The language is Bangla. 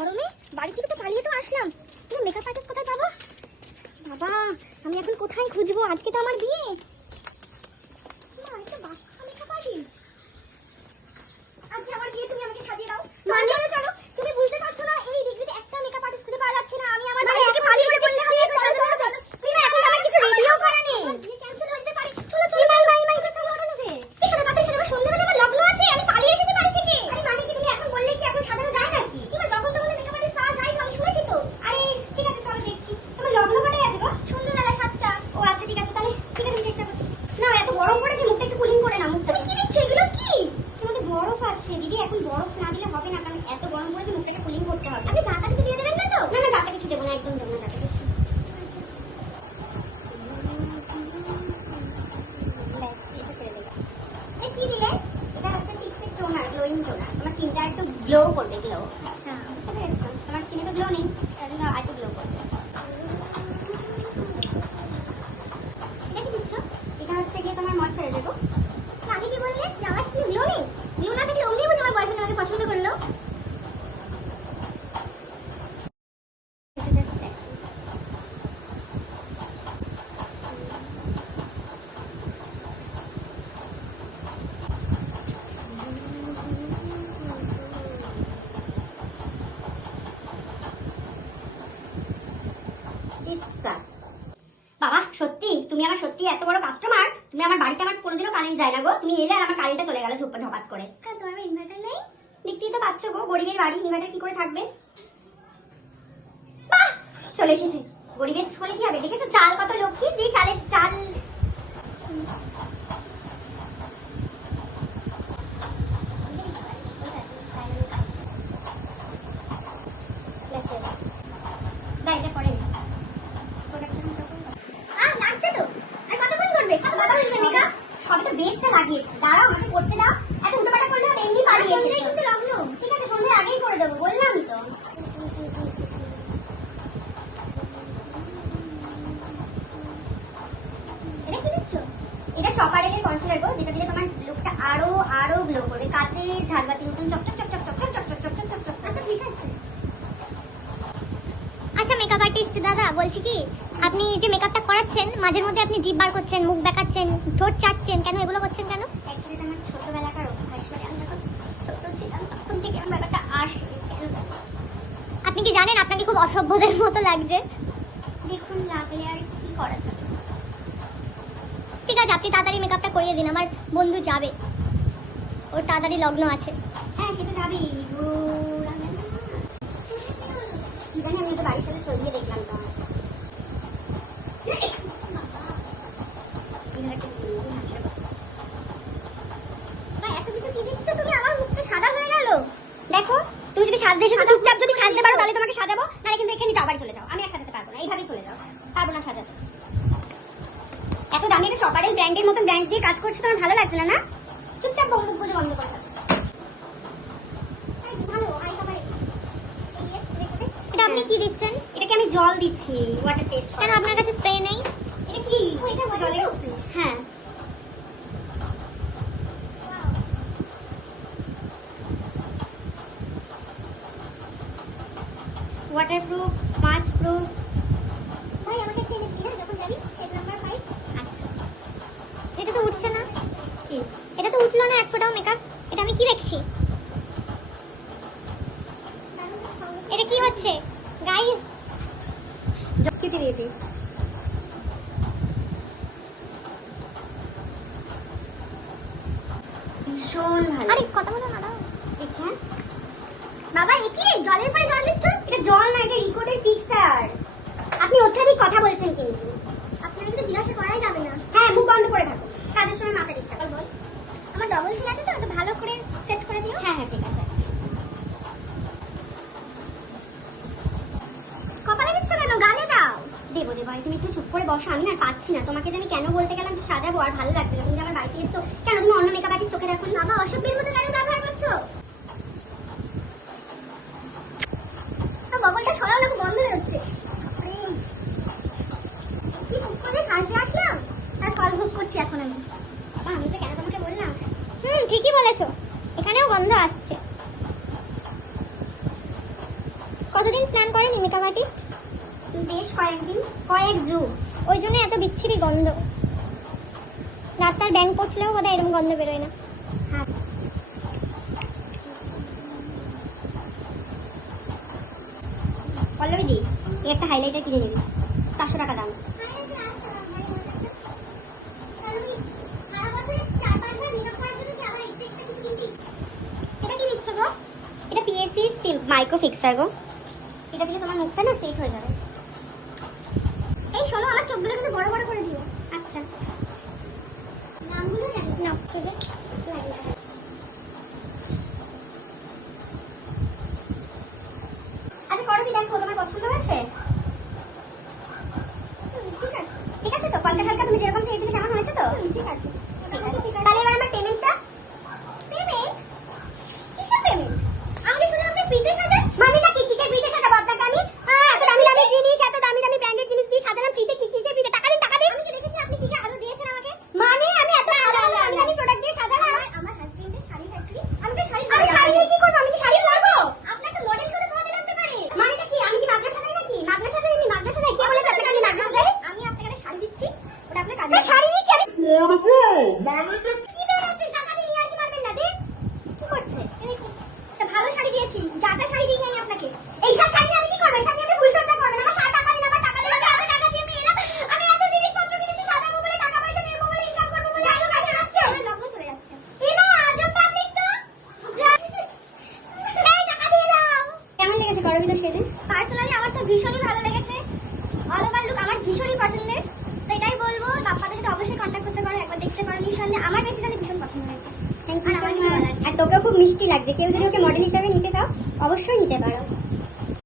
গরমে বাড়ি থেকে তো পালিয়ে তো আসলাম, কিন্তু মেকআপ আর্টিস্ট কোথায় পাবো? বাবা আমি এখন কোথায় খুঁজবো? আজকে তো আমার বিয়ে। মা এটা বাচ্চা মেকআপ আর্টিস্ট, আজকে আমার বিয়ে, তুমি আমাকে সাজিয়ে দাও। মানে চলো, তুমি বুঝতে পারছো না এই ডিগ্রিতে একটা মেকআপ আর্টিস্ট খুঁজে পাওয়া যাচ্ছে না। আমি আমার বাড়ি থেকে পালিয়ে করে বললে হবে? চলো চলো চলো, তুমি এখন আমার কিছু রেডিও করা নেই, বিয়ে ক্যান্সেল হতে পারে। চলো চলো মাই মাই মাই এটা চলো না যে কি সাথে তাতে সাথে সন্ধ্যাবেলা আমার লগ্ন আছে, আমি পালিয়ে এসেছি বাড়ি থেকে। আরে মানে কি তুমি এখন বললে কি এখন সাজানো যায় নাকি? কিবা যখন তখন মেকআপ আর্টিস্ট পাওয়া যায় তো, আমি শুনেছি তো। আরে ঠিক আছে চলো দেখছি। তোমার লগ্ন কটায় আছে গো? সন্ধ্যাবেলা 7টা। ও আচ্ছা ঠিক আছে, তাহলে ঠিক আছে আমি চেষ্টা করছি। না এত গরম পড়েছে, মুখটা একটু কুলিং করে না। মুখটা কি দিচ্ছে এগুলো? কি এর মধ্যে বরফ আছে দিদি? এখন বরফ না দিলে হবে না, কারণ এত গরম পড়েছে, মুখটা একটু কুলিং করতে হবে। আপনি চাটা কিছু দিয়ে দেবেন না তো? না না চাটা কিছু দেবো না, একদম দেবো না চাটা কিছু। কি দিলে? এটা হচ্ছে ফিক্সড টোনার, গ্লোয়িং টোনার। তোমার স্কিনটা একটু গ্লো করবে, গ্লো। আচ্ছা বুঝতে পেরেছো, তোমার স্কিনে তো গ্লো নেই, তাহলে আর একটু গ্লো করবে। এটা কি দিচ্ছ? এটা হচ্ছে গিয়ে তোমার ময়শ্চারাইজার গো। আগে কি বললে যে আমার স্কিনে গ্লো নেই? গ্লো না থাকলে অমনি বুঝে আমার বয়ফ্রেন্ড আমাকে পছন্দ করলো। বাবা সত্যি তুমি আমার সত্যি এত বড় কাস্টমার, তুমি আমার বাড়িতে আমার কোনোদিনও কারেন্ট যায় না গো। তুমি এলে আর আমার কারেন্টটা চলে গেল ঝপাত করে। কারণ তোমার ইনভার্টার নেই, দেখতেই তো পাচ্ছ গো, গরিবের বাড়ি, ইনভার্টার কি করে থাকবে? বাহ চলে এসেছে। গরিবের হলে কি হবে? দেখেছো চাল কত লক্ষ্মী, যে চালের চাল। সবে তো বেসটা লাগিয়েছি, দাঁড়াও আমাকে করতে দাও। এত উল্টোপাল্টা করলে হবে? এমনি পালিয়ে এসেছে। কিন্তু লগ্ন ঠিক আছে, সন্ধ্যের আগেই করে দেবো, বললামই তো। এটা কি দিচ্ছ? এটা সকারের কনসিলার গো, যেটা দিলে তোমার লুকটা আরো আরো গ্লো করবে, কাছে ঝাড়বাতি মতন চকচক চকচক চকচক চকচক চকচক চকচক। আচ্ছা ঠিক আছে। আচ্ছা মেকআপ আর্টিস্ট দাদা বলছি কি, আপনি যে মেকআপটা করাচ্ছেন মাঝের মধ্যে আপনি জিভ বার করছেন, মুখ দেখাচ্ছেন, ঠোঁট চাটছেন, কেন এগুলো করছেন কেন? অ্যাকচুয়ালি এটা আমার ছোটবেলাকার অভ্যাস, মানে আমি যখন ছোট ছিলাম তখন থেকে আমার ব্যাপারটা আসে। কেন আপনি কি জানেন আপনাকে খুব অসভ্যদের মতো লাগছে? দেখুন লাগলে আর কি করা যাবে। ঠিক আছে আপনি তাড়াতাড়ি মেকআপটা করিয়ে দিন, আমার বন্ধু যাবে, ওর তাড়াতাড়ি লগ্ন আছে। হ্যাঁ সে তো যাবেই। কি জানি আমি তো বাড়ির সাথে ছড়িয়ে দেখলাম তো। দেখো তুমি যদি সাজতে এসে চুপচাপ যদি সাজতে পারো তাহলে তোমাকে সাজাবো, নাহলে কিন্তু এখানে যাও, বাড়ি চলে যাও। আমি আর সাজাতে পারবো না, এইভাবেই চলে যাও, পারবো না সাজাতে। এত দামি একটা সকারের ব্র্যান্ডের মতন ব্র্যান্ড দিয়ে কাজ করছো, তোমার ভালো লাগছে না? না চুপচাপ বন্ধ করে বন্ধ করে থাকো। এটা আপনি কি দিচ্ছেন? এটাকে আমি জল দিচ্ছি, ওয়াটার টেস্ট। কেন আপনার কাছে স্প্রে নেই? এটা কি জলের স্প্রে? হ্যাঁ ওয়াটারপ্রুফ, স্মাচ প্রুফ। ভাই আমাকে একটা এনে দিন যখন যাবি, শেড নাম্বার 5। আচ্ছা এটা তো উঠছে না। কি এটা তো উঠলো না এক ফোঁটাও মেকআপ। এটা আমি কি দেখছি? এটা কি হচ্ছে গাইস? জকি দিয়েছি ভীষণ ভালো। আরে কথা বলো না দাও দেখছি। হ্যাঁ বাবা এ কি রে, জলের পরে জল দিচ্ছ? এটা জল না, এটা রিকোডের ফিক্সার। আপনি অত্যাধিক কথা বলছেন কিন্তু। আপনাকে তো জিজ্ঞাসা করাই যাবে না। হ্যাঁ মুখ বন্ধ করে থাকো, কাজের সময় মাথা ডিস্টার্ব বল। আমার ডবল সিন আছে তো, এটা ভালো করে সেট করে দিও। হ্যাঁ হ্যাঁ ঠিক আছে। কপালে দিচ্ছ কেন? গালে দাও। দেবো দেবো, তুমি একটু চুপ করে বসো, আমি না পাচ্ছি না। তোমাকে যে আমি কেন বলতে গেলাম যে সাজাবো আর ভালো লাগছে না, তুমি আমার বাড়িতে এসছো কেন? তুমি অন্য মেকআপ আর্টিস্ট চোখে দেখো। বাবা অসভ্যের মতো কেন ব্যবহার করছো? বগলটা সরাও না, বন্ধ হয়ে যাচ্ছে। কি খুব করে সাজতে আসলাম আর ফল ভোগ করছি এখন আমি। বাবা আমি তো কেন তোমাকে বললাম। ঠিকই বলেছো, এখানেও গন্ধ আসছে। কতদিন স্নান করেনি মেকআপ আর্টিস্ট? বেশ কয়েকদিন, কয়েক যুগ। ওই জন্য এত বিচ্ছিরি গন্ধ। রাস্তার ব্যাংক পড়ছিলেও বোধহয় এরকম গন্ধ বেরোয় না। হ্যাঁ পল্লবী দি, এই একটা হাইলাইটার কিনে নিন, 500 টাকা দাম। এটা পিএসসি মাইক্রো ফিক্সার গো। এটা দিলে তোমার মুখটা না সেট হয়ে যাবে। এই শোনো, আমার চোখগুলো কিন্তু বড় বড় করে দিও। আচ্ছা, নামগুলো জানি না। ঠিক আছে, আচ্ছা করো, কি দেখো তোমার পছন্দ হয়েছে? ঠিক আছে, ঠিক আছে তো, কলকা হালকা তুমি যেরকম চেয়েছিলে সেমন হয়েছে তো? ঠিক আছে, তাহলে এবার আমার পেমেন্টটা। পেমেন্ট? কিসের পেমেন্ট? আমাকে শুনে আপনি ফ্রিতে সাজান? মামিটা কি কিসের ফ্রিতে সাজাবো আপনাকে আমি? এত দামি দামি জিনিস, এত দামি দামি ব্র্যান্ডেড জিনিস দিয়ে সাজালাম, ফ্রিতে কি কিসের ফ্রিতে? টাকা দিন, টাকা দিন। আমি তো দেখেছি আপনি কি আলো দিয়েছেন আমাকে। মানে আমি এত দামি দামি প্রোডাক্ট দিয়ে সাজালাম। আমার হাজবেন্ডের শাড়ি ফ্যাক্টরি। আমি তো শাড়ি, আমি শাড়ি দিয়ে কি করব? আমি কি শাড়ি পরবো? আপনার তো মডেল সাথে মজা লাগতে পারে। মানেটা কি? আমি কি মাদ্রাসা যাই নাকি? মাদ্রাসা যাই, মাদ্রাসা যাই। কে বলেছে আপনাকে আমি মাদ্রাসা যাই? আমি আপনাকে একটা শাড়ি দিচ্ছি, ওটা আপনার কাজে। শাড়ি নিয়ে কি আমি পরবো? মানেটা কি বেরাচ্ছে? টাকা দিয়ে আর কি মারবেন না? দেন কি করছে? একটা ভালো শাড়ি দিয়েছি, যাটা শাড়ি দিইনি আমি আপনাকে। এই সব শাড়ি আমি কি করব? এই শাড়ি আমি ফুল সজ্জা করব না। আমার টাকা দিন, আমার টাকা দিন, আমি টাকা দিয়ে আমি এলাম। আমি এত জিনিসপত্র কিনেছি, সাজাবো বলে, টাকা পয়সা দেবো বলে, হিসাব করবো বলে, আরো গাড়ি আসছে। আমার লগ্ন চলে যাচ্ছে। এমা আজব পাবলিক তো। এই টাকা দিয়ে দাও। কেমন লেগেছে করবিদা সেজে? পার্সোনালি আমার তো ভীষণই ভালো লেগেছে। অল ওভার লুক আমার ভীষণই আপনাদের, তো এটাই বলবো, আপনাদের সাথে অবশ্যই কন্ট্যাক্ট করতে পারো, একবার দেখতে পারো নিঃসন্দেহে। আমার বেসিক্যালি ভীষণ পছন্দ হয়েছে। Thank you. আর তোকেও খুব মিষ্টি লাগছে। কেউ যদি ওকে মডেল হিসেবে নিতে চাও অবশ্যই নিতে পারো।